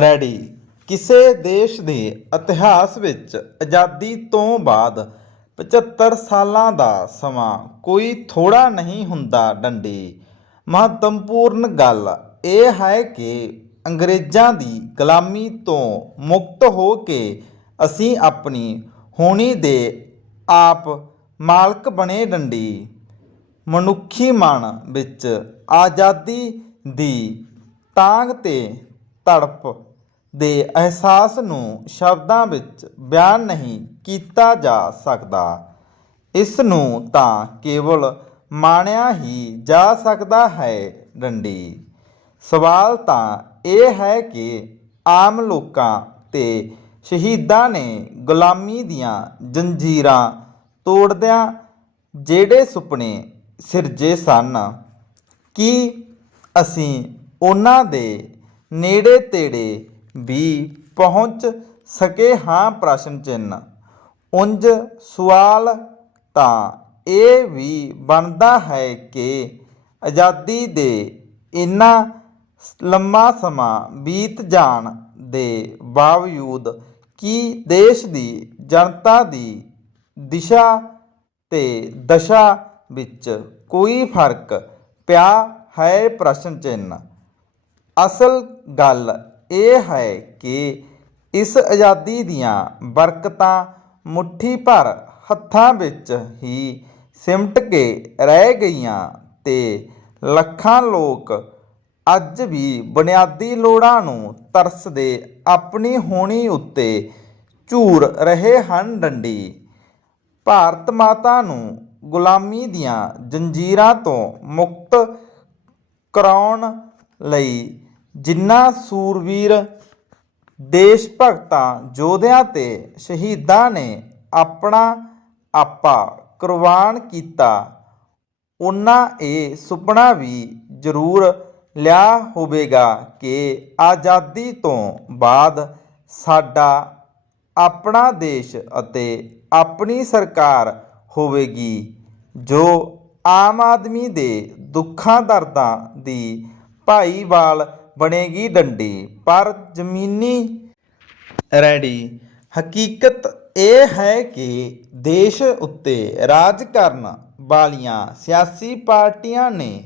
Ready. ਕਿਸੇ ਦੇਸ਼ ਦੇ ਇਤਿਹਾਸ ਵਿੱਚ ਆਜ਼ਾਦੀ ਤੋਂ ਬਾਅਦ 75 ਸਾਲਾਂ ਦਾ ਸਮਾਂ ਕੋਈ ਥੋੜ੍ਹਾ ਨਹੀਂ ਹੁੰਦਾ। ਡੰਡੀ ਮਹੱਤਵਪੂਰਨ ਗੱਲ ਇਹ ਹੈ ਕਿ ਅੰਗਰੇਜ਼ਾਂ ਦੀ ਗੁਲਾਮੀ ਤੋਂ ਮੁਕਤ ਹੋ ਕੇ ਅਸੀਂ ਆਪਣੀ ਹੋਣੀ ਦੇ ਆਪ ਮਾਲਕ ਬਣੇ। ਡੰਡੀ ਮਨੁੱਖੀ ਮਨ ਵਿੱਚ ਆਜ਼ਾਦੀ ਦੀ ਤਾਂਘ ਤੇ ਤੜਪ ਦੇ ਅਹਿਸਾਸ ਨੂੰ ਸ਼ਬਦਾਂ ਵਿੱਚ ਬਿਆਨ ਨਹੀਂ ਕੀਤਾ ਜਾ ਸਕਦਾ। ਇਸ ਨੂੰ ਤਾਂ ਕੇਵਲ ਮਾਣਿਆ ਹੀ ਜਾ ਸਕਦਾ ਹੈ। ਡੰਡੀ ਸਵਾਲ ਤਾਂ ਇਹ ਹੈ ਕਿ ਆਮ ਲੋਕਾਂ ਤੇ ਸ਼ਹੀਦਾਂ ਨੇ ਗੁਲਾਮੀ ਦੀਆਂ ਜੰਜੀਰਾਂ ਤੋੜਦਿਆਂ ਜਿਹੜੇ ਸੁਪਨੇ ਸਿਰਜੇ ਸਨ, ਕੀ ਅਸੀਂ ਉਹਨਾਂ ਦੇ ਨੇੜੇ ਤੇੜੇ ਵੀ ਪਹੁੰਚ ਸਕੇ ਹਾਂ? ਪ੍ਰਸ਼ਨ ਚਿੰਨ੍ਹ। ਉਂਝ ਸਵਾਲ ਤਾਂ ਇਹ ਵੀ ਬਣਦਾ ਹੈ ਕਿ ਆਜ਼ਾਦੀ ਦੇ ਇੰਨਾ ਲੰਮਾ ਸਮਾਂ ਬੀਤ ਜਾਣ ਦੇ ਬਾਵਜੂਦ ਕੀ ਦੇਸ਼ ਦੀ ਜਨਤਾ ਦੀ ਦਿਸ਼ਾ ਤੇ ਦਸ਼ਾ ਵਿੱਚ ਕੋਈ ਫਰਕ ਪਿਆ ਹੈ? ਪ੍ਰਸ਼ਨ ਚਿੰਨ੍ਹ। ਅਸਲ ਗੱਲ ਇਹ ਹੈ ਕਿ ਇਸ ਆਜ਼ਾਦੀ ਦੀਆਂ ਬਰਕਤਾਂ ਮੁੱਠੀ ਭਰ ਹੱਥਾਂ ਵਿੱਚ ਹੀ ਸਿਮਟ ਕੇ ਰਹਿ ਗਈਆਂ ਤੇ ਲੱਖਾਂ ਲੋਕ ਅੱਜ ਵੀ ਬੁਨਿਆਦੀ ਲੋੜਾਂ ਨੂੰ ਤਰਸਦੇ ਆਪਣੀ ਹੋਣੀ ਉੱਤੇ ਝੂਰ ਰਹੇ ਹਨ। ਡੰਡੀ ਭਾਰਤ ਮਾਤਾ ਨੂੰ ਗੁਲਾਮੀ ਦੀਆਂ ਜੰਜੀਰਾਂ ਤੋਂ ਮੁਕਤ ਕਰਾਉਣ ਲਈ ਜਿਨ੍ਹਾਂ ਸੂਰਬੀਰ ਦੇਸ਼ ਭਗਤਾਂ ਯੋਧਿਆਂ ਤੇ ਸ਼ਹੀਦਾਂ ਨੇ ਆਪਣਾ ਆਪਾ ਕੁਰਬਾਨ ਕੀਤਾ, ਉਹਨਾਂ ਇਹ ਸੁਪਨਾ ਵੀ ਜ਼ਰੂਰ ਲਿਆ ਹੋਵੇਗਾ ਕਿ ਆਜ਼ਾਦੀ ਤੋਂ ਬਾਅਦ ਸਾਡਾ ਆਪਣਾ ਦੇਸ਼ ਅਤੇ ਆਪਣੀ ਸਰਕਾਰ ਹੋਵੇਗੀ ਜੋ ਆਮ ਆਦਮੀ ਦੇ ਦੁੱਖਾਂ ਦਰਦਾਂ ਦੀ ਭਾਈਵਾਲ ਬਣੇਗੀ। ਡੰਡੀ ਪਰ ਜ਼ਮੀਨੀ ਰੈਡੀ ਹਕੀਕਤ ਇਹ ਹੈ ਕਿ ਦੇਸ਼ ਉੱਤੇ ਰਾਜ ਕਰਨ ਵਾਲੀਆਂ ਸਿਆਸੀ ਪਾਰਟੀਆਂ ਨੇ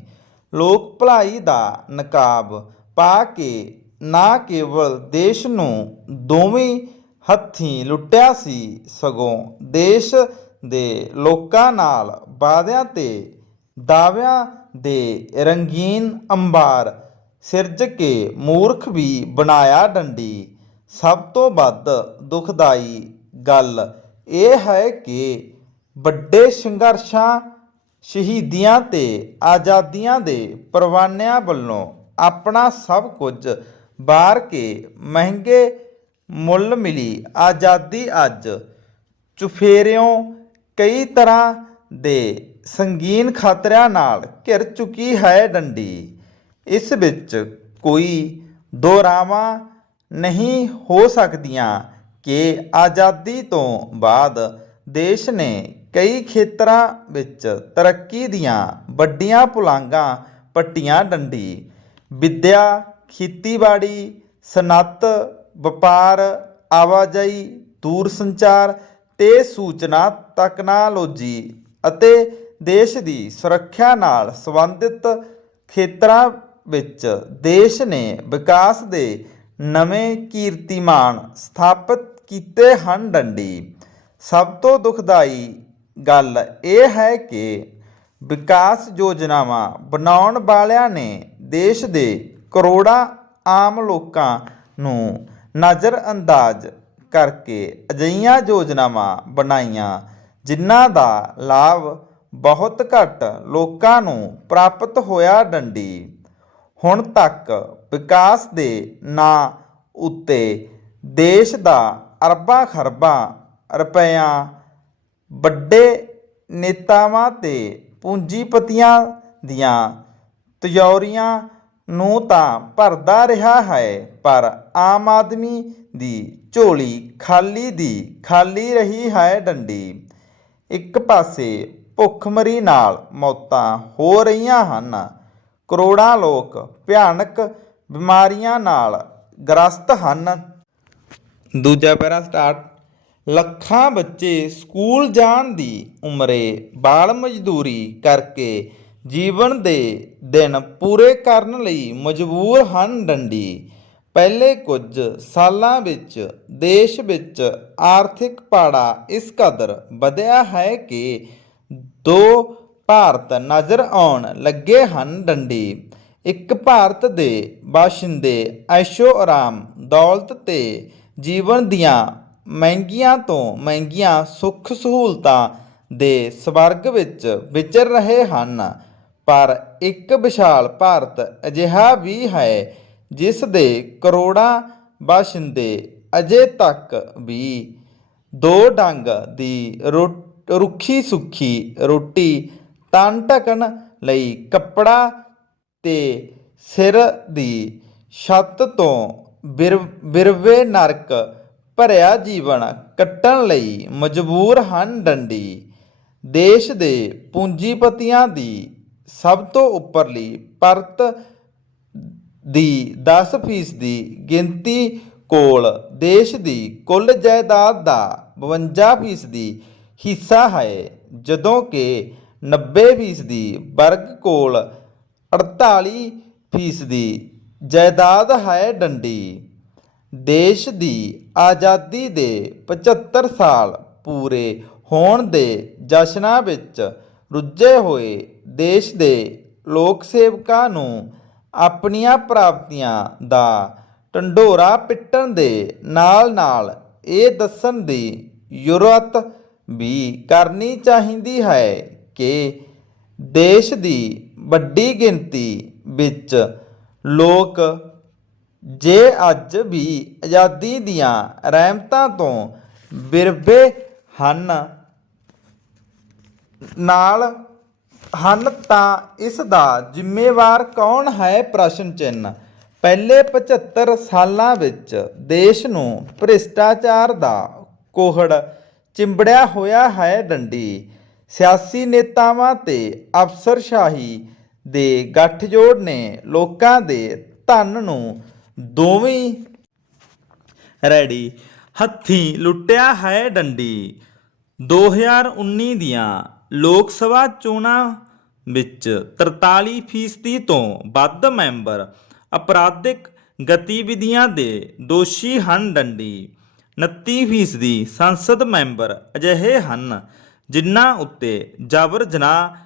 ਲੋਕ ਭਲਾਈ ਦਾ ਨਕਾਬ ਪਾ ਕੇ ਨਾ ਕੇਵਲ ਦੇਸ਼ ਨੂੰ ਦੋਵੇਂ ਹੱਥੀਂ ਲੁੱਟਿਆ ਸੀ, ਸਗੋਂ ਦੇਸ਼ ਦੇ ਲੋਕਾਂ ਨਾਲ ਵਾਅਦਿਆਂ ਤੇ ਦਾਅਵਿਆਂ ਦੇ ਰੰਗੀਨ ਅੰਬਾਰ ਸਿਰਜ ਕੇ ਮੂਰਖ ਵੀ ਬਣਾਇਆ। ਡੰਡੀ ਸਭ ਤੋਂ ਵੱਧ ਦੁਖਦਾਈ ਗੱਲ ਇਹ ਹੈ ਕਿ ਵੱਡੇ ਸੰਘਰਸ਼ਾਂ, ਸ਼ਹੀਦੀਆਂ ਤੇ ਆਜ਼ਾਦੀਆਂ ਦੇ ਪਰਵਾਨਿਆਂ ਵੱਲੋਂ ਆਪਣਾ ਸਭ ਕੁਝ ਵਾਰ ਕੇ ਮਹਿੰਗੇ ਮੁੱਲ ਮਿਲੀ ਆਜ਼ਾਦੀ ਅੱਜ ਚੁਫੇਰਿਓਂ ਕਈ ਤਰ੍ਹਾਂ ਦੇ ਸੰਗੀਨ ਖਤਰਿਆਂ ਨਾਲ ਘਿਰ ਚੁੱਕੀ ਹੈ। ਡੰਡੀ ਇਸ ਵਿੱਚ ਕੋਈ ਦੋਰਾਵਾਂ ਨਹੀਂ ਹੋ ਸਕਦੀਆਂ ਕਿ ਆਜ਼ਾਦੀ ਤੋਂ ਬਾਅਦ ਦੇਸ਼ ਨੇ ਕਈ ਖੇਤਰਾਂ ਵਿੱਚ ਤਰੱਕੀ ਦੀਆਂ ਵੱਡੀਆਂ ਪੁਲਾਂਘਾਂ ਪੱਟੀਆਂ। ਡੰਡੀ ਵਿੱਦਿਆ, ਖੇਤੀਬਾੜੀ, ਸਨਅਤ, ਵਪਾਰ, ਆਵਾਜਾਈ, ਦੂਰ ਸੰਚਾਰ ਤੇ ਸੂਚਨਾ ਤਕਨਾਲੋਜੀ ਅਤੇ ਦੇਸ਼ ਦੀ ਸੁਰੱਖਿਆ ਨਾਲ ਸੰਬੰਧਿਤ ਖੇਤਰਾਂ ਵਿੱਚ ਦੇਸ਼ ਨੇ ਵਿਕਾਸ ਦੇ ਨਵੇਂ ਕੀਰਤੀਮਾਨ ਸਥਾਪਿਤ ਕੀਤੇ ਹਨ। ਡੰਡੀ ਸਭ ਤੋਂ ਦੁਖਦਾਈ ਗੱਲ ਇਹ ਹੈ ਕਿ ਵਿਕਾਸ ਯੋਜਨਾਵਾਂ ਬਣਾਉਣ ਵਾਲਿਆਂ ਨੇ ਦੇਸ਼ ਦੇ ਕਰੋੜਾਂ ਆਮ ਲੋਕਾਂ ਨੂੰ ਨਜ਼ਰਅੰਦਾਜ਼ ਕਰਕੇ ਅਜਿਹੀਆਂ ਯੋਜਨਾਵਾਂ ਬਣਾਈਆਂ ਜਿਨ੍ਹਾਂ ਦਾ ਲਾਭ ਬਹੁਤ ਘੱਟ ਲੋਕਾਂ ਨੂੰ ਪ੍ਰਾਪਤ ਹੋਇਆ। ਡੰਡੀ ਹੁਣ ਤੱਕ ਵਿਕਾਸ ਦੇ ਨਾਂ ਉੱਤੇ ਦੇਸ਼ ਦਾ ਅਰਬਾਂ ਖਰਬਾਂ ਰੁਪਇਆਂ ਵੱਡੇ ਨੇਤਾਵਾਂ ਤੇ ਪੂੰਜੀਪਤੀਆਂ ਦੀਆਂ ਤਿਜੋਰੀਆਂ ਨੂੰ ਤਾਂ ਭਰਦਾ ਰਿਹਾ ਹੈ, ਪਰ ਆਮ ਆਦਮੀ ਦੀ ਝੋਲੀ ਖਾਲੀ ਦੀ ਖਾਲੀ ਰਹੀ ਹੈ। ਡੰਡੀ ਇੱਕ ਪਾਸੇ ਭੁੱਖਮਰੀ ਨਾਲ ਮੌਤਾਂ ਹੋ ਰਹੀਆਂ ਹਨ, ਕਰੋੜਾਂ ਲੋਕ ਭਿਆਨਕ ਬਿਮਾਰੀਆਂ ਨਾਲ ਗ੍ਰਸਤ ਹਨ। ਦੂਜਾ ਪੈਰਾ ਸਟਾਰਟ। ਲੱਖਾਂ ਬੱਚੇ ਸਕੂਲ ਜਾਣ ਦੀ ਉਮਰੇ ਬਾਲ ਮਜ਼ਦੂਰੀ ਕਰਕੇ ਜੀਵਨ ਦੇ ਦਿਨ ਪੂਰੇ ਕਰਨ ਲਈ ਮਜਬੂਰ ਹਨ ਡੰਡੀ। ਪਹਿਲੇ ਕੁਝ ਸਾਲਾਂ ਵਿੱਚ ਦੇਸ਼ ਵਿੱਚ ਆਰਥਿਕ ਪਾੜਾ ਇਸ ਕਦਰ ਵਧਿਆ ਹੈ ਕਿ ਦੋ ਭਾਰਤ ਨਜ਼ਰ ਆਉਣ ਲੱਗੇ ਹਨ ਡੰਡੀ। ਇੱਕ ਭਾਰਤ ਦੇ ਬਾਸ਼ਿੰਦੇ ਐਸ਼ੋ ਆਰਾਮ, ਦੌਲਤ ਤੇ ਜੀਵਨ ਦੀਆਂ ਮਹਿੰਗੀਆਂ ਤੋਂ ਮਹਿੰਗੀਆਂ ਸੁੱਖ ਸਹੂਲਤਾਂ ਦੇ ਸਵਰਗ ਵਿੱਚ ਵਿਚਰ ਰਹੇ ਹਨ, ਪਰ ਇੱਕ ਵਿਸ਼ਾਲ ਭਾਰਤ ਅਜਿਹਾ ਵੀ ਹੈ ਜਿਸ ਦੇ ਕਰੋੜਾਂ ਬਾਸ਼ਿੰਦੇ ਅਜੇ ਤੱਕ ਵੀ ਦੋ ਡੰਗ ਦੀ ਰੁੱਖੀ ਸੁੱਖੀ ਰੋਟੀ, ਤਨ ਢਕਣ ਲਈ ਕੱਪੜਾ ਤੇ ਸਿਰ ਦੀ ਛੱਤ ਤੋਂ ਬਿਰਵੇ ਨਰਕ ਭਰਿਆ ਜੀਵਨ ਕੱਟਣ ਲਈ ਮਜਬੂਰ ਹਨ ਡੰਡੀ। ਦੇਸ਼ ਦੇ ਪੂੰਜੀਪਤੀਆਂ ਦੀ ਸਭ ਤੋਂ ਉੱਪਰਲੀ ਪਰਤ ਦੀ 10% ਗਿਣਤੀ ਕੋਲ ਦੇਸ਼ ਦੀ ਕੁੱਲ ਜਾਇਦਾਦ ਦਾ 52% ਹਿੱਸਾ ਹੈ, ਜਦੋਂ ਕਿ 90% ਵਰਗ ਕੋਲ 48% ਜਾਇਦਾਦ ਹੈ ਡੰਡੀ। ਦੇਸ਼ ਦੀ ਆਜ਼ਾਦੀ ਦੇ 75 ਸਾਲ ਪੂਰੇ ਹੋਣ ਦੇ ਜਸ਼ਨਾਂ ਵਿੱਚ ਰੁੱਝੇ ਹੋਏ ਦੇਸ਼ ਦੇ ਲੋਕ ਸੇਵਕਾਂ ਨੂੰ ਆਪਣੀਆਂ ਪ੍ਰਾਪਤੀਆਂ ਦਾ ਢੰਡੋਰਾ ਪਿੱਟਣ ਦੇ ਨਾਲ ਨਾਲ ਇਹ ਦੱਸਣ ਦੀ ਜ਼ਰੂਰਤ ਵੀ ਕਰਨੀ ਚਾਹੀਦੀ ਹੈ ਕਿ ਦੇਸ਼ ਦੀ ਵੱਡੀ ਗਿਣਤੀ ਵਿੱਚ ਲੋਕ ਜੇ ਅੱਜ ਵੀ ਆਜ਼ਾਦੀ ਦੀਆਂ ਰਹਿਮਤਾਂ ਤੋਂ ਬਿਰਵੇ ਨਾਲ ਹਨ ਤਾਂ ਇਸ ਦਾ ਜ਼ਿੰਮੇਵਾਰ ਕੌਣ ਹੈ? ਪ੍ਰਸ਼ਨ ਚਿੰਨ੍ਹ। ਪਹਿਲੇ 75 ਸਾਲਾਂ ਵਿੱਚ ਦੇਸ਼ ਨੂੰ ਭ੍ਰਿਸ਼ਟਾਚਾਰ ਦਾ ਕੋਹੜ ਚਿੰਬੜਿਆ ਹੋਇਆ ਹੈ ਡੰਡੀ। ਸਿਆਸੀ ਨੇਤਾਵਾਂ ਤੇ ਅਫਸਰਸ਼ਾਹੀ ਦੇ ਗੱਠਜੋੜ ਨੇ ਲੋਕਾਂ ਦੇ ਧਨ ਨੂੰ ਦੋਵੇਂ ਰੈਡੀ ਹੱਥੀਂ ਲੁੱਟਿਆ ਹੈ ਡੰਡੀ। 2019 ਦੀਆਂ ਲੋਕ ਸਭਾ ਚੋਣਾਂ ਵਿੱਚ 43% ਤੋਂ ਵੱਧ ਮੈਂਬਰ ਅਪਰਾਧਿਕ ਗਤੀਵਿਧੀਆਂ ਦੇ ਦੋਸ਼ੀ ਹਨ ਡੰਡੀ। 29% ਸੰਸਦ ਮੈਂਬਰ ਅਜਿਹੇ ਹਨ ਜਿਨ੍ਹਾਂ ਉੱਤੇ ਜਬਰ ਜਨਾਹ,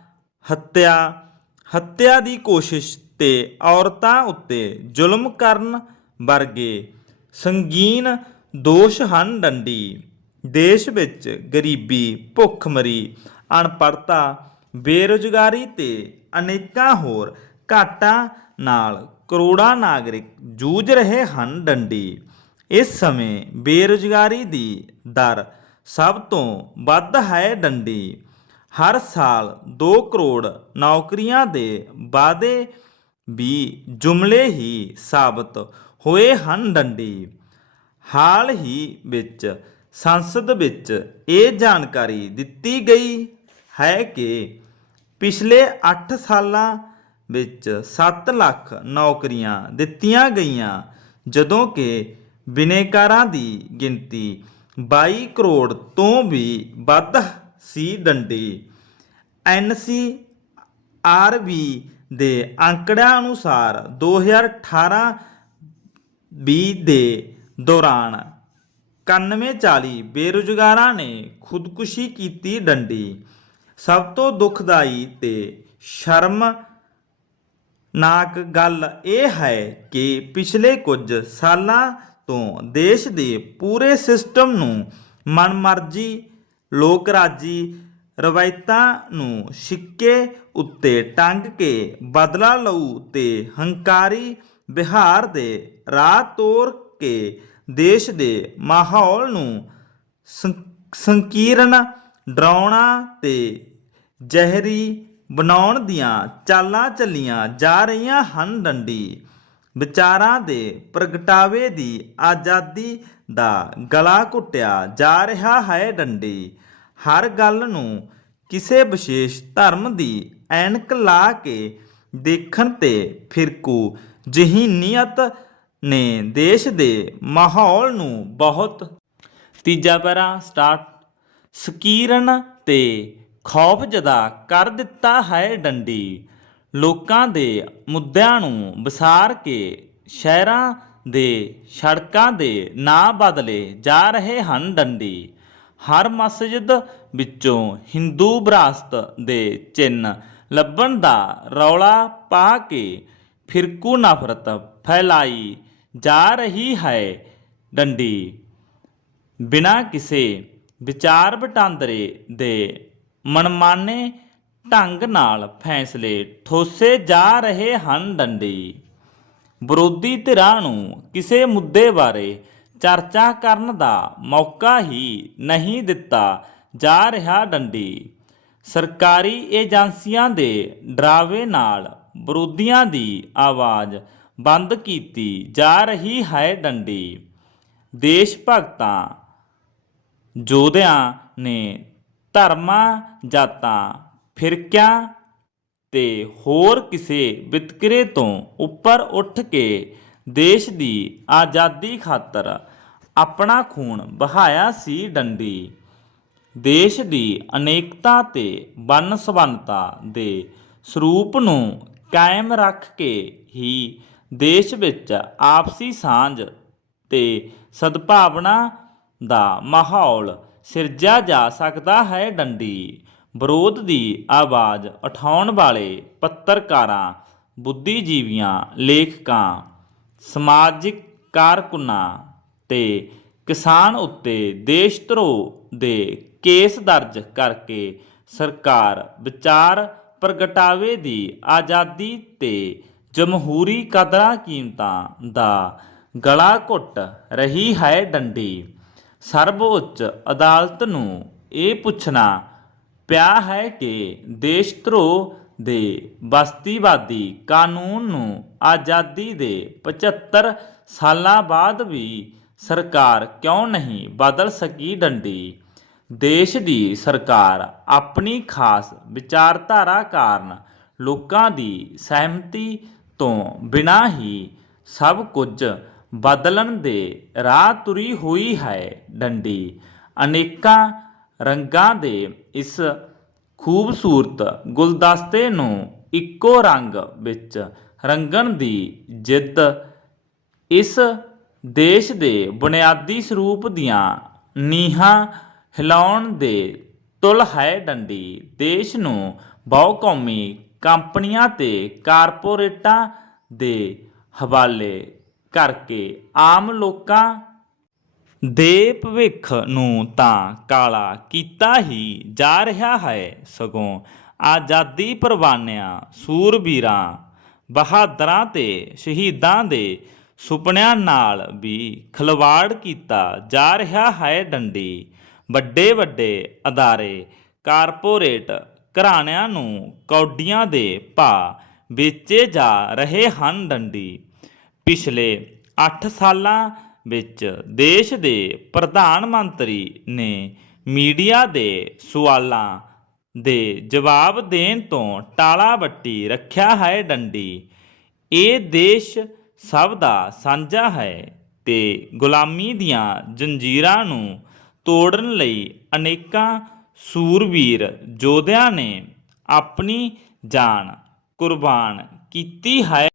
ਹੱਤਿਆ ਦੀ ਕੋਸ਼ਿਸ਼ ਤੇ ਔਰਤਾਂ ਉੱਤੇ ਜ਼ੁਲਮ ਕਰਨ ਵਰਗੇ ਸੰਗੀਨ ਦੋਸ਼ ਹਨ ਡੰਡੀ। ਦੇਸ਼ ਵਿੱਚ ਗਰੀਬੀ, ਭੁੱਖਮਰੀ, ਅਨਪੜ੍ਹਤਾ, ਬੇਰੁਜ਼ਗਾਰੀ ਤੇ ਅਨੇਕਾਂ ਹੋਰ ਘਾਟਾਂ ਨਾਲ ਕਰੋੜਾਂ ਨਾਗਰਿਕ ਜੂਝ ਰਹੇ ਹਨ ਡੰਡੀ। ਇਸ ਸਮੇਂ ਬੇਰੁਜ਼ਗਾਰੀ ਦੀ ਦਰ ਸਭ ਤੋਂ ਵੱਧ ਹੈ ਡੰਡੀ। ਹਰ ਸਾਲ 2 ਕਰੋੜ ਨੌਕਰੀਆਂ ਦੇ ਵਾਅਦੇ ਵੀ ਜੁਮਲੇ ਹੀ ਸਾਬਤ ਹੋਏ ਹਨ ਡੰਡੀ। ਹਾਲ ਹੀ ਵਿੱਚ ਸੰਸਦ ਵਿੱਚ ਇਹ ਜਾਣਕਾਰੀ ਦਿੱਤੀ ਗਈ ਹੈ ਕਿ ਪਿਛਲੇ 8 ਸਾਲਾਂ ਵਿੱਚ 7 ਲੱਖ ਨੌਕਰੀਆਂ ਦਿੱਤੀਆਂ ਗਈਆਂ, ਜਦੋਂ ਕਿ ਬਿਨੈਕਾਰਾਂ ਦੀ ਗਿਣਤੀ 22 ਕਰੋੜ ਤੋਂ ਵੀ ਵੱਧ ਸੀ ਡੰਡੀ। NCRB ਦੇ ਅੰਕੜਿਆਂ ਅਨੁਸਾਰ 2018-20 ਦੇ ਦੌਰਾਨ 9140 ਬੇਰੁਜ਼ਗਾਰਾਂ ਨੇ ਖੁਦਕੁਸ਼ੀ ਕੀਤੀ ਡੰਡੀ। ਸਭ ਤੋਂ ਦੁਖਦਾਈ ਤੇ ਸ਼ਰਮਨਾਕ ਗੱਲ ਇਹ ਹੈ ਕਿ ਪਿਛਲੇ ਕੁਝ ਸਾਲਾਂ ਤੋਂ ਦੇਸ਼ ਦੇ ਪੂਰੇ ਸਿਸਟਮ ਨੂੰ ਮਨਮਰਜ਼ੀ ਲੋਕਰਾਜੀ ਰਵਾਇਤਾਂ ਨੂੰ ਸਿੱਕੇ ਉੱਤੇ ਟੰਗ ਕੇ ਬਦਲਾ ਲਊ ਤੇ ਹੰਕਾਰੀ ਵਿਹਾਰ ਦੇ ਰਾਹ ਤੋਰ ਕੇ ਦੇਸ਼ ਦੇ ਮਾਹੌਲ ਨੂੰ ਸੰਕੀਰਣ, ਡਰਾਉਣਾ ਤੇ ਜ਼ਹਿਰੀ ਬਣਾਉਣ ਦੀਆਂ ਚਾਲਾਂ ਚੱਲੀਆਂ ਜਾ ਰਹੀਆਂ ਹਨ ਡੰਡੀ। ਵਿਚਾਰਾਂ ਦੇ ਪ੍ਰਗਟਾਵੇ ਦੀ ਆਜ਼ਾਦੀ ਦਾ ਗਲਾ ਘੁੱਟਿਆ ਜਾ ਰਿਹਾ ਹੈ ਡੰਡੀ। ਹਰ ਗੱਲ ਨੂੰ ਕਿਸੇ ਵਿਸ਼ੇਸ਼ ਧਰਮ ਦੀ ਐਨਕ ਲਾ ਕੇ ਦੇਖਣ ਤੇ ਫਿਰਕੂ ਜ਼ਹੀਨੀਅਤ ਨੇ ਦੇਸ਼ ਦੇ ਮਾਹੌਲ ਨੂੰ ਬਹੁਤ ਤੀਜਾ ਪੈਰਾ ਸਟਾਰਟ ਸਕੀਰਨ ਤੇ ਖੌਫਜ਼ਦਾ ਕਰ ਦਿੱਤਾ ਹੈ ਡੰਡੀ। ਲੋਕਾਂ ਦੇ ਮੁੱਦਿਆਂ ਨੂੰ ਵਿਸਾਰ ਕੇ ਸ਼ਹਿਰਾਂ ਦੇ ਸੜਕਾਂ ਦੇ ਨਾਂ ਬਦਲੇ ਜਾ ਰਹੇ ਹਨ ਡੰਡੀ। ਹਰ ਮਸਜਿਦ ਵਿੱਚੋਂ ਹਿੰਦੂ ਵਿਰਾਸਤ ਦੇ ਚਿੰਨ੍ਹ ਲੱਭਣ ਦਾ ਰੌਲਾ ਪਾ ਕੇ ਫਿਰਕੂ ਨਫ਼ਰਤ ਫੈਲਾਈ ਜਾ ਰਹੀ ਹੈ ਡੰਡੀ। ਬਿਨਾਂ ਕਿਸੇ ਵਿਚਾਰ ਵਟਾਂਦਰੇ ਦੇ ਮਨਮਾਨੇ ਢੰਗ ਨਾਲ ਫੈਸਲੇ ਠੋਸੇ ਜਾ ਰਹੇ ਹਨ ਡੰਡੀ। ਵਿਰੋਧੀ ਧਿਰਾਂ ਨੂੰ ਕਿਸੇ ਮੁੱਦੇ ਬਾਰੇ ਚਰਚਾ ਕਰਨ ਦਾ ਮੌਕਾ ਹੀ ਨਹੀਂ ਦਿੱਤਾ ਜਾ ਰਿਹਾ ਡੰਡੀ। ਸਰਕਾਰੀ ਏਜੰਸੀਆਂ ਦੇ ਡਰਾਵੇ ਨਾਲ ਵਿਰੋਧੀਆਂ ਦੀ ਆਵਾਜ਼ ਬੰਦ ਕੀਤੀ ਜਾ ਰਹੀ ਹੈ ਡੰਡੀ। ਦੇਸ਼ ਭਗਤਾਂ ਯੋਧਿਆਂ ਨੇ ਧਰਮਾਂ ਜਾਤਾਂ ਫਿਰਕਿਆਂ ਤੇ ਹੋਰ ਕਿਸੇ ਵਿਤਕਰੇ ਤੋਂ ਉੱਪਰ ਉੱਠ ਕੇ ਦੇਸ਼ ਦੀ ਆਜ਼ਾਦੀ ਖਾਤਰ ਆਪਣਾ ਖੂਨ ਵਹਾਇਆ ਸੀ ਡੰਡੀ। ਦੇਸ਼ ਦੀ ਅਨੇਕਤਾ ਤੇ ਵੰਨ-ਸੁਵੰਨਤਾ ਦੇ ਸਰੂਪ ਨੂੰ ਕਾਇਮ ਰੱਖ ਕੇ ਹੀ ਦੇਸ਼ ਵਿੱਚ ਆਪਸੀ ਸਾਂਝ ਤੇ ਸਦਭਾਵਨਾ ਦਾ ਮਾਹੌਲ ਸਿਰਜਿਆ ਜਾ ਸਕਦਾ ਹੈ ਡੰਡੀ। ਵਿਰੋਧ ਦੀ ਆਵਾਜ਼ ਉਠਾਉਣ ਵਾਲੇ ਪੱਤਰਕਾਰਾਂ, ਬੁੱਧੀਜੀਵੀਆਂ, ਲੇਖਕਾਂ, ਸਮਾਜਿਕ ਕਾਰਕੁਨਾਂ ਤੇ ਕਿਸਾਨ ਉੱਤੇ ਦੇਸ਼ ਧਰੋਹ ਦੇ ਕੇਸ ਦਰਜ ਕਰਕੇ ਸਰਕਾਰ ਵਿਚਾਰ ਪ੍ਰਗਟਾਵੇ ਦੀ ਆਜ਼ਾਦੀ ਤੇ ਜਮਹੂਰੀ ਕਦਰਾਂ ਕੀਮਤਾਂ ਦਾ ਗਲਾ ਘੁੱਟ ਰਹੀ ਹੈ ਡੰਡੀ। ਸਰਵਉੱਚ ਅਦਾਲਤ ਨੂੰ ਇਹ ਪੁੱਛਣਾ ਪਿਆ ਹੈ ਕਿ ਦੇਸ਼ ਧਰੋਹ ਦੇ ਬਸਤੀਵਾਦੀ ਕਾਨੂੰਨ ਨੂੰ ਆਜ਼ਾਦੀ ਦੇ 75 ਸਾਲਾਂ ਬਾਅਦ ਵੀ ਸਰਕਾਰ ਕਿਉਂ ਨਹੀਂ ਬਦਲ ਸਕੀ ਡੰਡੀ। ਦੇਸ਼ ਦੀ ਸਰਕਾਰ ਆਪਣੀ ਖਾਸ ਵਿਚਾਰਧਾਰਾ ਕਾਰਨ ਲੋਕਾਂ ਦੀ ਸਹਿਮਤੀ ਤੋਂ ਬਿਨਾਂ ਹੀ ਸਭ ਕੁਝ ਬਦਲਣ ਦੇ ਰਾਹ ਤੁਰੀ ਹੋਈ ਹੈ ਡੰਡੀ। ਅਨੇਕਾਂ ਰੰਗਾਂ ਦੇ ਇਸ ਖੂਬਸੂਰਤ ਗੁਲਦਸਤੇ ਨੂੰ ਇੱਕੋ ਰੰਗ ਵਿੱਚ ਰੰਗਣ ਦੀ ਜਿੱਦ ਇਸ ਦੇਸ਼ ਦੇ ਬੁਨਿਆਦੀ ਸਰੂਪ ਦੀਆਂ ਨੀਹਾਂ ਹਿਲਾਉਣ ਦੇ ਤੁਲ ਹੈ ਡੰਡੀ। ਦੇਸ਼ ਨੂੰ ਬਹੁਕੌਮੀ ਕੰਪਨੀਆਂ ਤੇ ਕਾਰਪੋਰੇਟਾਂ ਦੇ ਹਵਾਲੇ ਕਰਕੇ ਆਮ ਲੋਕਾਂ ਦੇ ਭਵਿੱਖ ਨੂੰ ਤਾਂ ਕਾਲਾ ਕੀਤਾ ਹੀ ਜਾ ਰਿਹਾ ਹੈ, ਸਗੋਂ ਆਜ਼ਾਦੀ ਪਰਵਾਨਿਆਂ, ਸੂਰਬੀਰਾਂ, ਬਹਾਦਰਾਂ ਤੇ ਸ਼ਹੀਦਾਂ ਦੇ ਸੁਪਨਿਆਂ ਨਾਲ ਵੀ ਖਿਲਵਾੜ ਕੀਤਾ ਜਾ ਰਿਹਾ ਹੈ ਡੰਡੀ। ਵੱਡੇ ਵੱਡੇ ਅਦਾਰੇ, ਕਾਰਪੋਰੇਟ ਘਰਾਣਿਆਂ ਨੂੰ ਕੌਡੀਆਂ ਦੇ ਭਾਅ ਵੇਚੇ ਜਾ ਰਹੇ ਹਨ ਡੰਡੀ। ਪਿਛਲੇ 8 ਸਾਲਾਂ ਵਿੱਚ ਦੇਸ਼ ਦੇ ਪ੍ਰਧਾਨ ਮੰਤਰੀ ਨੇ ਮੀਡੀਆ ਦੇ ਸਵਾਲਾਂ ਦੇ ਜਵਾਬ ਦੇਣ ਤੋਂ ਟਾਲਾ ਵੱਟੀ ਰੱਖਿਆ ਹੈ ਡੰਡੀ। ਇਹ ਦੇਸ਼ ਸਭ ਦਾ ਸਾਂਝਾ ਹੈ ਤੇ ਗੁਲਾਮੀ ਦੀਆਂ ਜੰਜੀਰਾਂ ਨੂੰ ਤੋੜਨ ਲਈ ਅਨੇਕਾਂ ਸੂਰਬੀਰ ਯੋਧਿਆਂ ਨੇ ਆਪਣੀ ਜਾਨ ਕੁਰਬਾਨ ਕੀਤੀ ਹੈ।